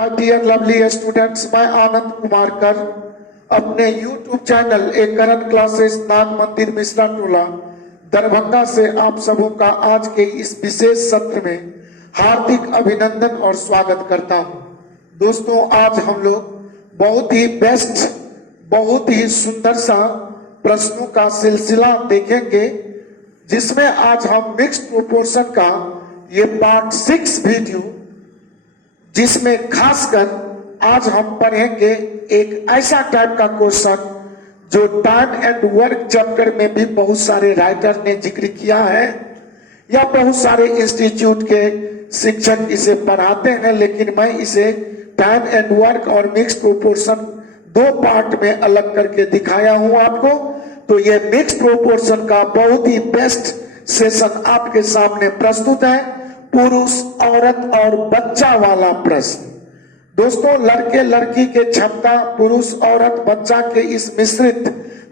My dear lovely students, मैं आनंद कुमार कर अपने YouTube चैनल एक करंट क्लासेस नाग मंदिर मिश्रा टोला दरभंगा से आप सबों का आज के इस विशेष सत्र में हार्दिक अभिनंदन और स्वागत करता हूं। दोस्तों, आज हम लोग बहुत ही बेस्ट, बहुत ही सुंदर सा प्रश्नों का सिलसिला देखेंगे, जिसमें आज हम मिक्स्ड प्रोपोर्शन का ये पार्ट 6 वीडियो, जिसमें खासकर आज हम पढ़ेंगे एक ऐसा टाइप का क्वेश्चन जो टाइम एंड वर्क चैप्टर में भी बहुत सारे राइटर ने जिक्र किया है या बहुत सारे इंस्टीट्यूट के शिक्षक इसे पढ़ाते हैं, लेकिन मैं इसे टाइम एंड वर्क और मिक्स्ड प्रोपोर्शन 2 पार्ट में अलग करके दिखाया हूं आपको। तो ये मिक्स्ड प्रोपोर्शन का बहुत ही बेस्ट सेशन आपके सामने प्रस्तुत है, पुरुष, औरत और बच्चा वाला प्रश्न। दोस्तों, लड़के लड़की के क्षमता, पुरुष औरत बच्चा के इस मिश्रित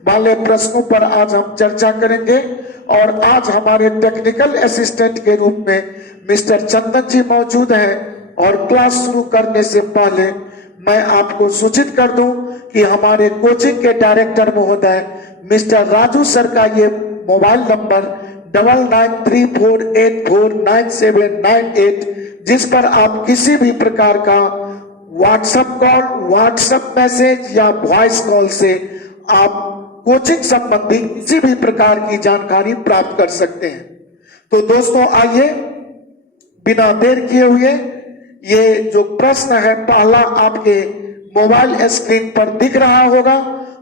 वाले प्रश्नों पर आज हम चर्चा करेंगे। और आज हमारे टेक्निकल असिस्टेंट के रूप में मिस्टर चंदन जी मौजूद हैं। और क्लास शुरू करने से पहले मैं आपको सूचित कर दूं कि हमारे कोचिंग के डायरेक्टर महोदय मिस्टर राजू सर का ये मोबाइल नंबर 9934849798, जिस पर आप किसी भी प्रकार का व्हाट्सएप कॉल, व्हाट्सएप मैसेज या वॉइस कॉल से आप कोचिंग संबंधी किसी भी प्रकार की जानकारी प्राप्त कर सकते हैं। तो दोस्तों, आइए बिना देर किए हुए ये जो प्रश्न है पहला आपके मोबाइल स्क्रीन पर दिख रहा होगा,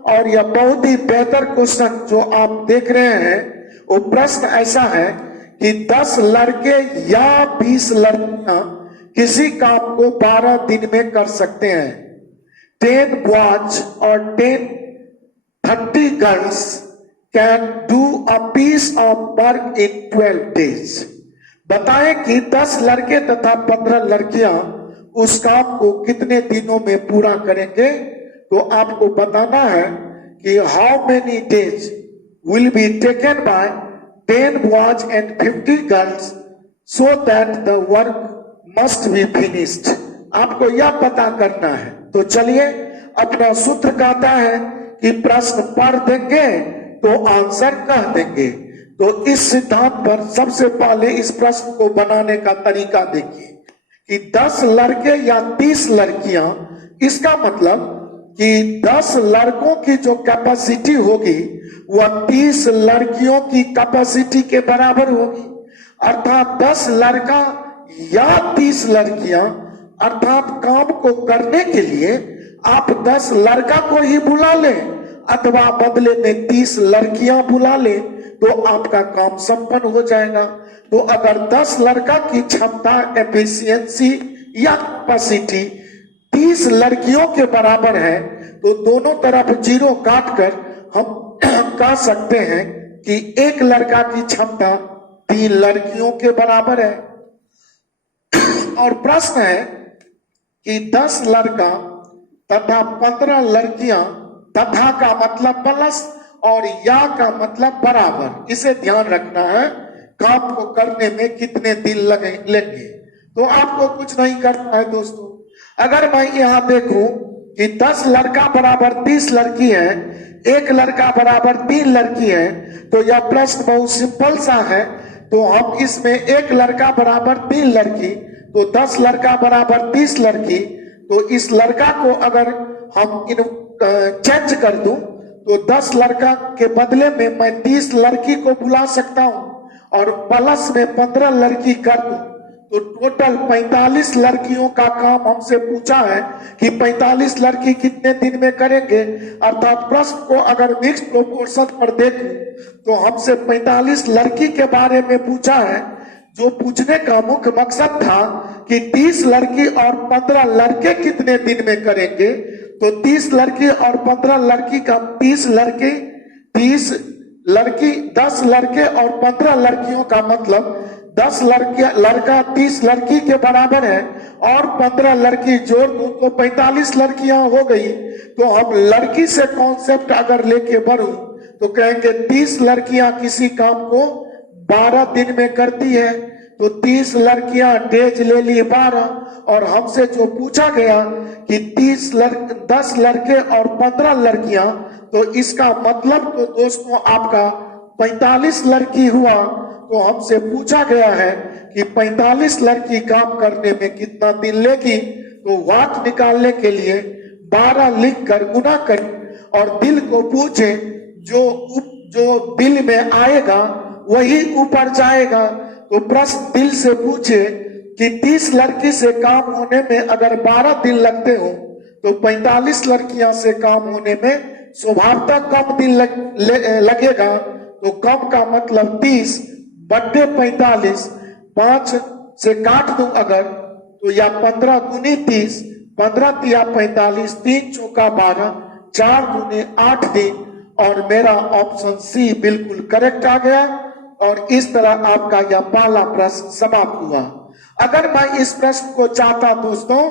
और यह बहुत ही बेहतर क्वेश्चन जो आप देख रहे हैं वो प्रश्न ऐसा है कि 10 लड़के या 20 लड़कियां किसी काम को 12 दिन में कर सकते हैं। 10 बॉयज और 30 girls can do a piece of work in 12 days. बताएं कि 10 लड़के तथा 15 लड़कियां उस काम को कितने दिनों में पूरा करेंगे। तो आपको बताना है कि how many days will be taken by 10 boys and 50 girls so that the work must be finished। आपको यह पता करना है। तो चलिए, अपना सूत्र कहता है कि प्रश्न पढ़ देंगे तो आंसर कह देंगे। तो इस सिद्धांत पर सबसे पहले इस प्रश्न को बनाने का तरीका देखिए कि 10 लड़के या 30 लड़कियां, इसका मतलब कि 10 लड़कों की जो कैपेसिटी होगी वह 30 लड़कियों की कैपेसिटी के बराबर होगी। अर्थात 10 लड़का या 30 लड़कियां, अर्थात काम को करने के लिए आप 10 लड़का को ही बुला लें अथवा बदले में 30 लड़कियां बुला लें तो आपका काम संपन्न हो जाएगा। तो अगर 10 लड़का की क्षमता, एफिशिएंसी या कैपेसिटी 30 लड़कियों के बराबर है तो दोनों तरफ 0 काटकर हम कह सकते हैं कि एक लड़का की क्षमता 3 लड़कियों के बराबर है। और प्रश्न है कि 10 लड़का तथा 15 लड़कियां, तथा का मतलब प्लस और या का मतलब बराबर, इसे ध्यान रखना है। काम को करने में कितने दिन लेंगे। तो आपको कुछ नहीं करना है दोस्तों। अगर मैं यहां देखूं कि 10 लड़का बराबर 30 लड़की है, एक लड़का बराबर 3 लड़की है, तो यह प्रश्न बहुत सिंपल सा है। तो हम इसमें एक लड़का बराबर 3 लड़की, तो 10 लड़का बराबर 30 लड़की। तो इस लड़का को अगर हम चेंज कर दूं तो 10 लड़का के बदले में मैं 30 लड़की को बुला सकता हूं और प्लस में 15 लड़की कर दूं तो टोटल 45 लड़कियों का काम हमसे पूछा है कि 45 लड़की कितने दिन में करेंगे। अर्थात प्रश्न को अगर मिक्स प्रोपोर्शन पर देखूं तो हमसे 45 लड़की के बारे में पूछा है। जो पूछने का मुख्य मकसद था कि 30 लड़की और 15 लड़के कितने दिन में करेंगे। तो 30 लड़की और 15 लड़की का 30 लड़की 10 लड़के और 15 लड़कियों का मतलब 10 लड़का 30 लड़की के बराबर है और 15 लड़की जोड़ दूं तो 45 लड़कियां हो गई। तो हम लड़की से कॉन्सेप्ट अगर लेके बढ़ूं तो कहेंगे 30 लड़कियां किसी काम को 12 दिन में करती है, तो 30 लड़कियां डेज ले ली 12, और हमसे जो पूछा गया कि 10 लड़के और 15 लड़कियां, तो इसका मतलब तो दोस्तों आपका 45 लड़की हुआ। तो हमसे पूछा गया है कि 45 लड़की काम करने में कितना दिन लेगी, तो वाट निकालने के लिए 12 लिख कर गुना करें और दिल को पूछे, जो दिल में आएगा वही ऊपर जाएगा। तो प्रश्न दिल से पूछे कि 30 लड़की से काम होने में अगर 12 दिन लगते हो, तो 45 लड़कियां से काम होने में स्वभावतः कम दिन लगेगा। तो कम का मतलब 30 बट्टे 45, 5 से काट दूं अगर, तो या 15 दूनी 30, 15 तिया 45, 3 चौका 12, 4 दूनी 8 दिन, और मेरा ऑप्शन सी बिल्कुल करेक्ट आ गया। और इस तरह आपका यह पहला प्रश्न समाप्त हुआ। अगर मैं इस प्रश्न को चाहता दोस्तों,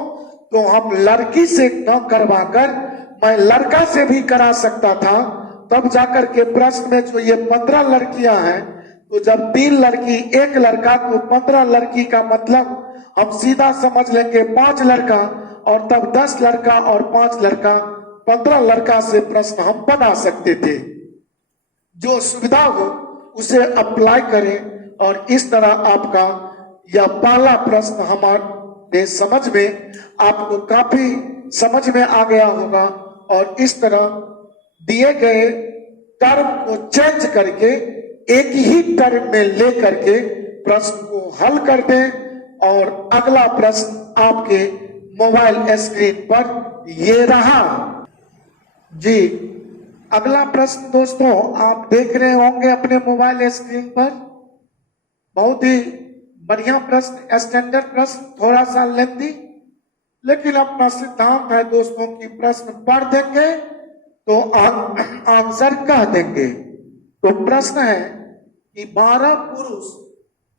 तो हम लड़की से न करवाकर मैं लड़का से भी करा सकता था। तब जाकर के प्रश्न में जो ये 15 लड़कियां हैं, तो जब 3 लड़की 1 लड़का, तो 15 लड़की का मतलब हम सीधा समझ लेंगे 5 लड़का, और तब 10 लड़का और 5 लड़का, 15 लड़का से प्रश्न हम बना सकते थे। जो सुविधा हो उसे अप्लाई करें, और इस तरह आपका यह पहला प्रश्न हमारे समझ में आपको काफी समझ में आ गया होगा। और इस तरह दिए गए टर्म को चेंज करके एक ही टर्म में लेकर के प्रश्न को हल कर दें। और अगला प्रश्न आपके मोबाइल स्क्रीन पर ये रहा जी। अगला प्रश्न दोस्तों आप देख रहे होंगे अपने मोबाइल स्क्रीन पर, बहुत ही बढ़िया प्रश्न, स्टैंडर्ड प्रश्न, थोड़ा सा लेंथी, लेकिन अपना सिद्धांत है दोस्तों कि प्रश्न पढ़ देंगे तो आंसर कह देंगे। तो प्रश्न है कि 12 पुरुष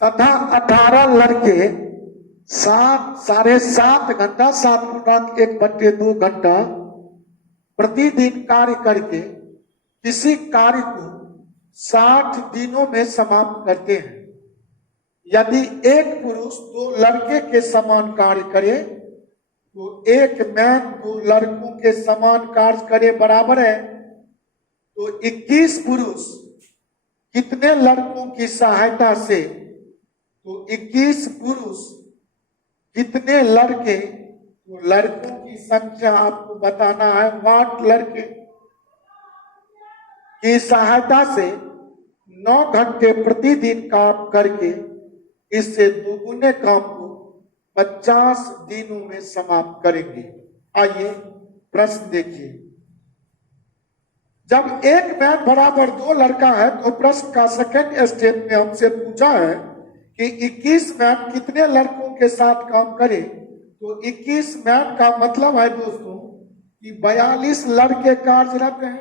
तथा 18 लड़के 7.5 घंटा 7×1/2 घंटा प्रतिदिन कार्य करके किसी कार्य को 60 दिनों में समाप्त करते हैं। यदि एक पुरुष 2 लड़के के समान कार्य करे, तो एक मैन 2 लड़कों के समान कार्य करे बराबर है, तो 21 पुरुष कितने लड़कों की सहायता से, तो 21 पुरुष कितने लड़के, तो लड़कों की संख्या आपको बताना है, 8 लड़के की सहायता से 9 घंटे प्रतिदिन काम करके इससे दोगुने काम को 50 दिनों में समाप्त करेंगे। आइए प्रश्न देखिए। जब एक मैन बराबर 2 लड़का है, तो प्रश्न का सेकंड स्टेप में हमसे पूछा है कि 21 मैन कितने लड़कों के साथ काम करे। तो 21 मैन का मतलब है दोस्तों कि 42 लड़के कार्यरत हैं,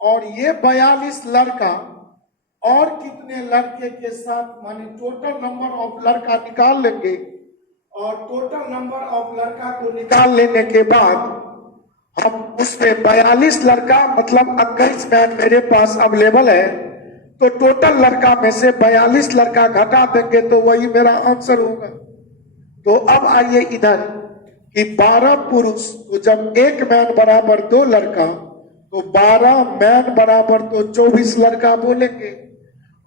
और ये 42 लड़का और कितने लड़के के साथ, माने टोटल नंबर ऑफ लड़का निकाल लेंगे, और टोटल नंबर ऑफ लड़का को निकाल लेने के बाद हम उसमें 42 लड़का मतलब 21 मैन मेरे पास अवेलेबल है, तो टोटल लड़का में से 42 लड़का घटा देंगे, तो वही मेरा आंसर होगा। तो अब आइए इधर कि 12 पुरुष, तो जब एक मैन बराबर 2 लड़का, तो 12 मैन बराबर तो 24 लड़का बोलेंगे,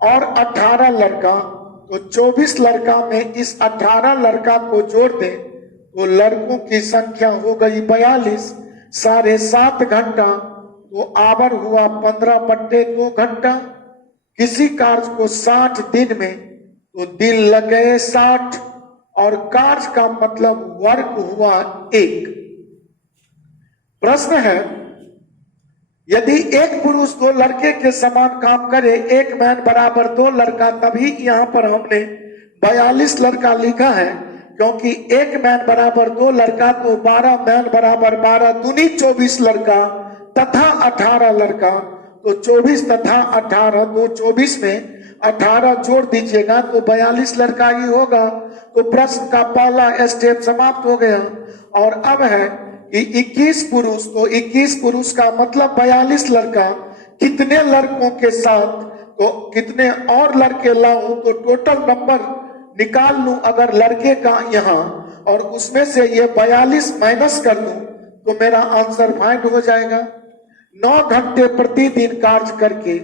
और 18 लड़का, तो 24 लड़का में इस 18 लड़का को जोड़ दें, तो लड़कों की संख्या हो गई 42, 7.5 घंटा, तो आवर हुआ 15/2 घंटा। किसी कार्य को 60 दिन में, तो दिन लग गए 60, और कार्य का मतलब वर्क हुआ 1। प्रश्न है, यदि एक पुरुष 2 लड़के के समान काम करे, एक मैन बराबर 2 लड़का, तभी यहाँ पर हमने 42 लड़का लिखा है, क्योंकि एक मैन बराबर 2 लड़का, तो 12 मैन बराबर 12 दूनी 24 लड़का तथा 18 लड़का, तो 24 तथा 18, तो 24 में 18 जोड़ दीजिएगा तो 42 लड़का ही होगा। तो प्रश्न का पहला स्टेप समाप्त हो गया। और अब है कि 21 पुरुष, तो 21 पुरुष का मतलब 42 लड़का कितने लड़कों के साथ, तो कितने और लड़के लाऊं तो टोटल नंबर निकाल लूं अगर लड़के का यहाँ, और उसमें से ये 42 माइनस कर दूं तो मेरा आंसर फाइंड हो जाएगा। 9 घंटे प्रतिदिन कार्य करके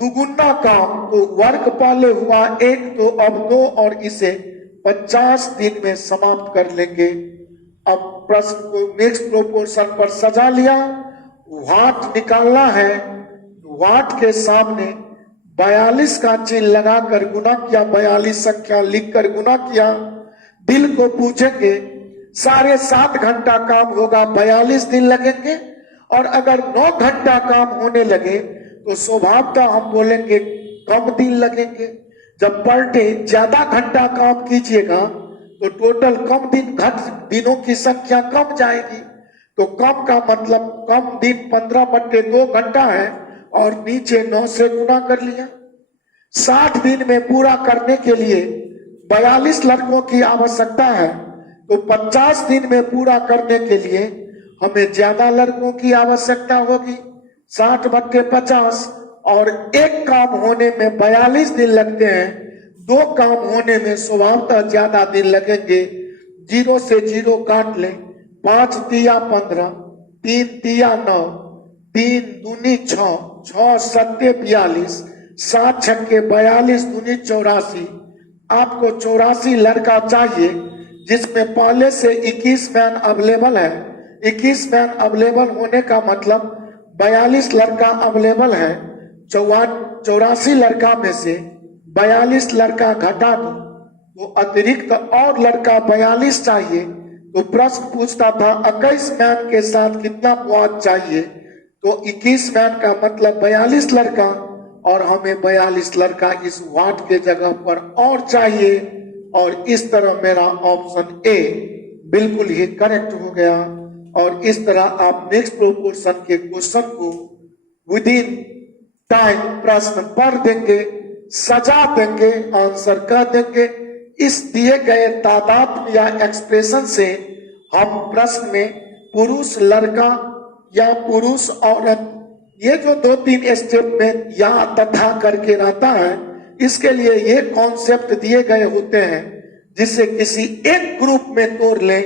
दुगुना काम, तो वर्क पहले हुआ 1 तो अब 2 और इसे 50 दिन में समाप्त कर लेंगे। अब प्रश्न को नेक्स्ट प्रोपोर्शन पर सजा लिया। वाट निकालना है, वाट के सामने 42 का चिन्ह लगाकर गुना किया, 42 संख्या लिखकर गुना किया। दिल को पूछेंगे 7.5 घंटा काम होगा, 42 दिन लगेंगे, और अगर 9 घंटा काम होने लगे तो स्वभावतः हम बोलेंगे कम दिन लगेंगे। जब पर डे ज्यादा घंटा काम कीजिएगा तो टोटल कम दिन, दिनों की संख्या कम जाएगी। तो कम का मतलब कम दिन 15/2 घंटा है, और नीचे 9 से गुना कर लिया। 60 दिन में पूरा करने के लिए 42 लड़कों की आवश्यकता है, तो 50 दिन में पूरा करने के लिए हमें ज्यादा लड़कों की आवश्यकता होगी, 60/50, और एक काम होने में 42 दिन लगते हैं, 2 काम होने में स्वभावतः ज्यादा दिन लगेंगे। 0 से 0 काट लें, 5 तिया 15, 3 तिया 9, 3 दूनी 6, 6 सत्ते 42, 7 छक्के 42 दूनी 84। आपको 84 लड़का चाहिए, जिसमें पहले से 21 मैन अवेलेबल है। 21 मैन अवेलेबल होने का मतलब 42 लड़का अवेलेबल है। 84 लड़का में से 42 लड़का घटा दो तो अतिरिक्त और लड़का 42 चाहिए। तो प्रश्न पूछता था 21 मैन के साथ कितना वाट चाहिए, तो 21 मैन का मतलब 42 लड़का, और हमें 42 लड़का इस वाट के जगह पर और चाहिए, और इस तरह मेरा ऑप्शन ए बिल्कुल ही करेक्ट हो गया। और इस तरह आप नेक्स्ट प्रोपोर्शन के क्वेश्चन को विदिन टाइम प्रश्न पढ़ देंगे, सजा देंगे, आंसर कर देंगे। इस दिए गए तादाद या एक्सप्रेशन से हम प्रश्न में पुरुष लड़का या पुरुष औरत, ये जो 2-3 स्टेप में या तथा करके रहता है, इसके लिए ये कॉन्सेप्ट दिए गए होते हैं, जिसे किसी एक ग्रुप में तोड़ लें।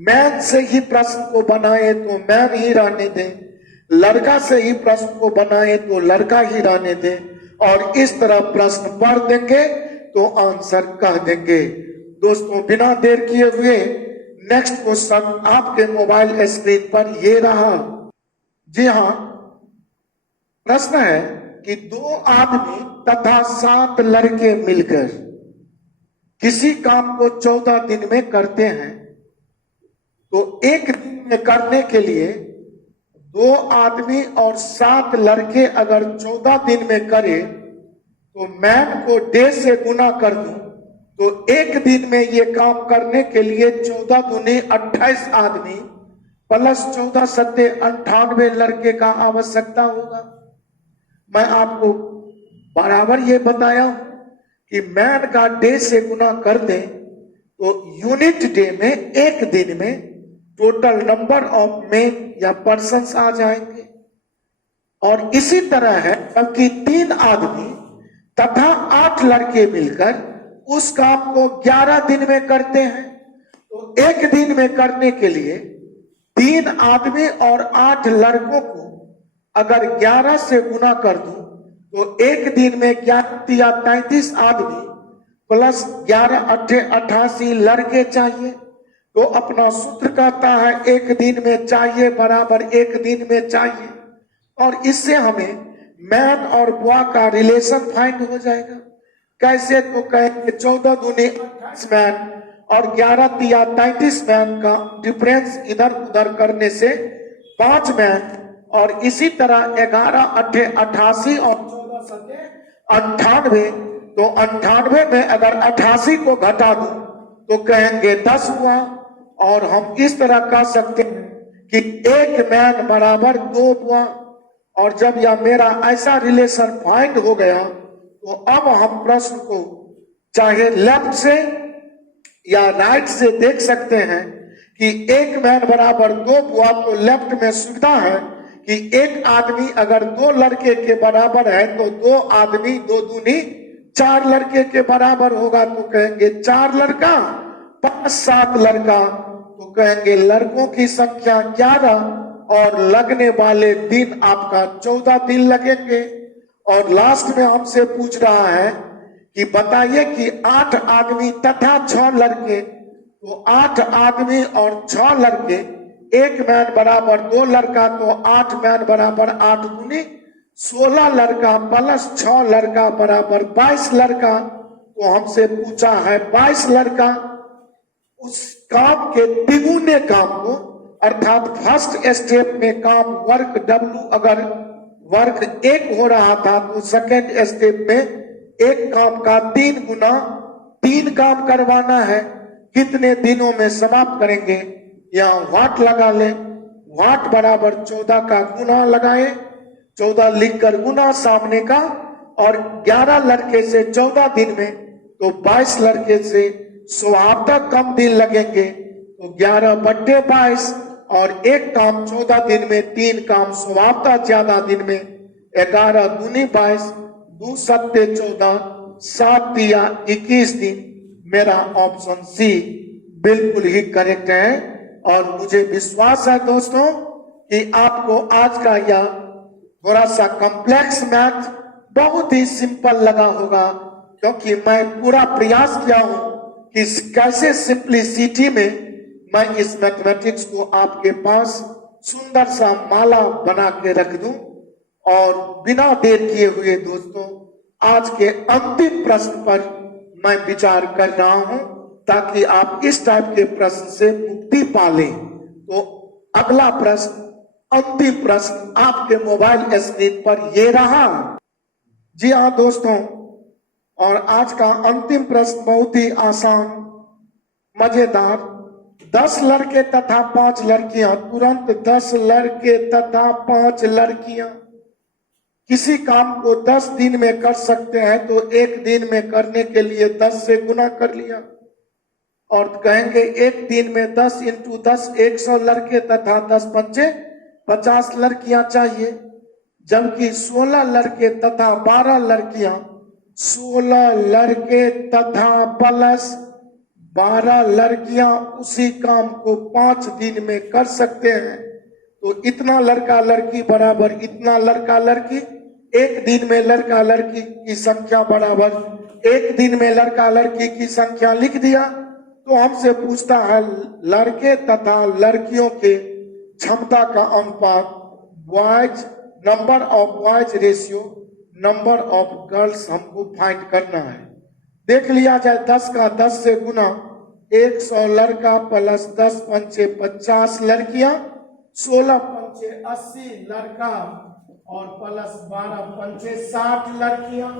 मैन से ही प्रश्न को बनाए तो मैन ही रहने दें, लड़का से ही प्रश्न को बनाए तो लड़का ही रहने दें, और इस तरह प्रश्न पढ़ देंगे तो आंसर कह देंगे। दोस्तों, बिना देर किए हुए नेक्स्ट क्वेश्चन आपके मोबाइल स्क्रीन पर ये रहा। जी हाँ, प्रश्न है कि 2 आदमी तथा 7 लड़के मिलकर किसी काम को 14 दिन में करते हैं, तो एक दिन में करने के लिए 2 आदमी और 7 लड़के अगर 14 दिन में करे, तो मैन को डे से गुना कर दूं तो एक दिन में ये काम करने के लिए 14 दूनी 28 आदमी प्लस 14 सत्ते 98 लड़के का आवश्यकता होगा। मैं आपको बराबर ये बताया हूं कि मैन का डे से गुना कर दें तो यूनिट डे में एक दिन में टोटल नंबर ऑफ मेन या पर्सन्स आ जाएंगे। और इसी तरह है जबकि 3 आदमी तथा 8 लड़के मिलकर उस काम को 11 दिन में करते हैं, तो एक दिन में करने के लिए 3 आदमी और 8 लड़कों को अगर 11 से गुना कर दूं तो एक दिन में 11 या 33 आदमी प्लस 11 8 88 लड़के चाहिए। तो अपना सूत्र कहता है एक दिन में चाहिए बराबर एक दिन में चाहिए, और इससे हमें मैन और बॉय का रिलेशन फाइंड हो जाएगा। कैसे? तो कहेंगे 14 दूनी 28 मैन और 11 तिया 33 मैन का डिफरेंस इधर उधर करने से 5 मैन, और इसी तरह 11 8 88 और 14 सत्ते 98, तो 98 में अगर 88 को घटा दूं तो कहेंगे 10 हुआ। और हम इस तरह कह सकते हैं कि एक मैन बराबर 2 हुआ। और जब यह मेरा ऐसा रिलेशन फाइंड हो गया तो अब हम प्रश्न को चाहे लेफ्ट से या राइट से देख सकते हैं कि एक मैन बराबर 2 हुआ, तो लेफ्ट में सुविधा है कि एक आदमी अगर 2 लड़के के बराबर है तो 2 आदमी 2 दूनी 4 लड़के के बराबर होगा, तो कहेंगे 4 लड़का 5 7 लड़का, तो कहेंगे लड़कों की संख्या 11 और लगने वाले दिन आपका 14 दिन लगेंगे। और लास्ट में हमसे पूछ रहा है कि बताइए कि 8 आदमी तथा 6 लड़के, तो 8 आदमी और 6 लड़के, 1 मैन बराबर 2 लड़का, तो 8 मैन बराबर 8 दूनी 16 लड़का प्लस 6 लड़का बराबर 22 लड़का। तो हमसे पूछा है 22 लड़का, उस काम के तिगुने काम को, अर्थात फर्स्ट स्टेप में काम वर्क W अगर वर्क 1 हो रहा था तो सेकेंड स्टेप में 1 काम का 3 गुना 3 काम करवाना है। कितने दिनों में समाप्त करेंगे? यहाँ वाट लगा ले, वाट बराबर 14 का गुना लगाए, 14 लिखकर गुना सामने का, और 11 लड़के से 14 दिन में, तो 22 लड़के से स्वभावतः कम दिन लगेंगे, तो 11 बट्टे 22, और 1 काम 14 दिन में, 3 काम स्वभावतः ज्यादा दिन में, 11 दूनी 22, 2 सत्ते 14, 7 दिया 21 दिन। मेरा ऑप्शन सी बिल्कुल ही करेक्ट है। और मुझे विश्वास है दोस्तों कि आपको आज का यह थोड़ा सा कॉम्प्लेक्स मैथ बहुत ही सिंपल लगा होगा, क्योंकि मैं पूरा प्रयास किया हूं कि कैसे सिंपलिसिटी में मैं इस मैथमेटिक्स को आपके पास सुंदर सा माला बना के रख दूं। और बिना देर किए हुए दोस्तों आज के अंतिम प्रश्न पर मैं विचार कर रहा हूं, ताकि आप इस टाइप के प्रश्न से मुक्ति पा लें। तो अगला प्रश्न, अंतिम प्रश्न आपके मोबाइल स्क्रीन पर ये रहा। जी हाँ दोस्तों, और आज का अंतिम प्रश्न बहुत ही आसान मजेदार। 10 लड़के तथा 5 लड़कियां, तुरंत 10 लड़के तथा 5 लड़कियां किसी काम को 10 दिन में कर सकते हैं, तो 1 दिन में करने के लिए 10 से गुना कर लिया, और कहेंगे 1 दिन में 10 इंटू 10 100 लड़के तथा 10 पंचे 50 लड़कियां चाहिए। जबकि 16 लड़के तथा 12 लड़कियां, 16 लड़के तथा प्लस 12 लड़कियां उसी काम को 5 दिन में कर सकते हैं, तो इतना लड़का लड़की बराबर इतना लड़का लड़की, 1 दिन में लड़का लड़की की संख्या बराबर 1 दिन में लड़का लड़की की संख्या लिख दिया। तो हमसे पूछता है लड़के तथा लड़कियों के क्षमता का अनुपात, boys number of boys ratio number of girls हमको फाइंड करना है। देख लिया जाए 10 का 10 से गुना, 100 लड़का प्लस 10 पंचे 50 लड़कियां, 16 पंचे 80 लड़का और प्लस 12 पंचे 60 लड़कियां।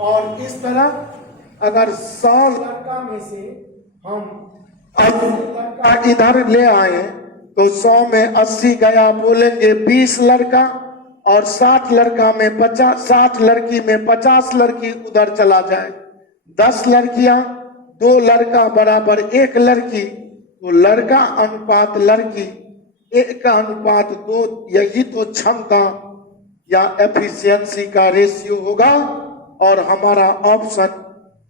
और इस तरह अगर 100 लड़का में से हम 80 लड़का इधर ले आए तो 100 में 80 गया, बोलेंगे 20 लड़का, और 60 लड़का में 50, 60 लड़की में 50 लड़की उधर चला जाए। 10 लड़कियां 2 लड़का बराबर 1 लड़की, तो लड़का अनुपात लड़की 1 का अनुपात 2, यही तो क्षमता या एफिशिएंसी का रेशियो होगा। और हमारा ऑप्शन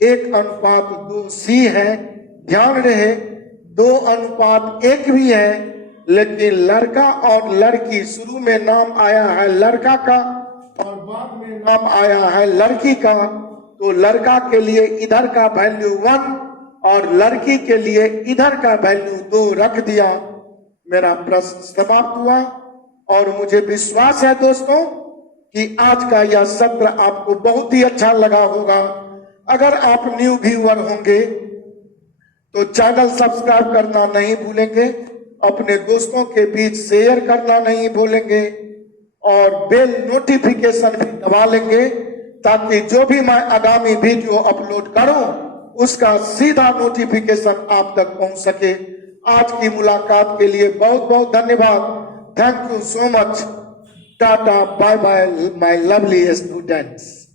1 अनुपात 2 सी है। ध्यान रहे 2 अनुपात 1 भी है, लेकिन लड़का और लड़की शुरू में नाम आया है लड़का का और बाद में नाम आया है लड़की का, तो लड़का के लिए इधर का वैल्यू 1 और लड़की के लिए इधर का वैल्यू 2 रख दिया। मेरा प्रश्न समाप्त हुआ। और मुझे विश्वास है दोस्तों कि आज का यह सत्र आपको बहुत ही अच्छा लगा होगा। अगर आप न्यू व्यूअर होंगे तो चैनल सब्सक्राइब करना नहीं भूलेंगे, अपने दोस्तों के बीच शेयर करना नहीं भूलेंगे, और बेल नोटिफिकेशन भी दबा लेंगे, ताकि जो भी मैं आगामी वीडियो अपलोड करूं उसका सीधा नोटिफिकेशन आप तक पहुंच सके। आज की मुलाकात के लिए बहुत बहुत धन्यवाद। Thank you so much. Tata, bye bye my lovely students.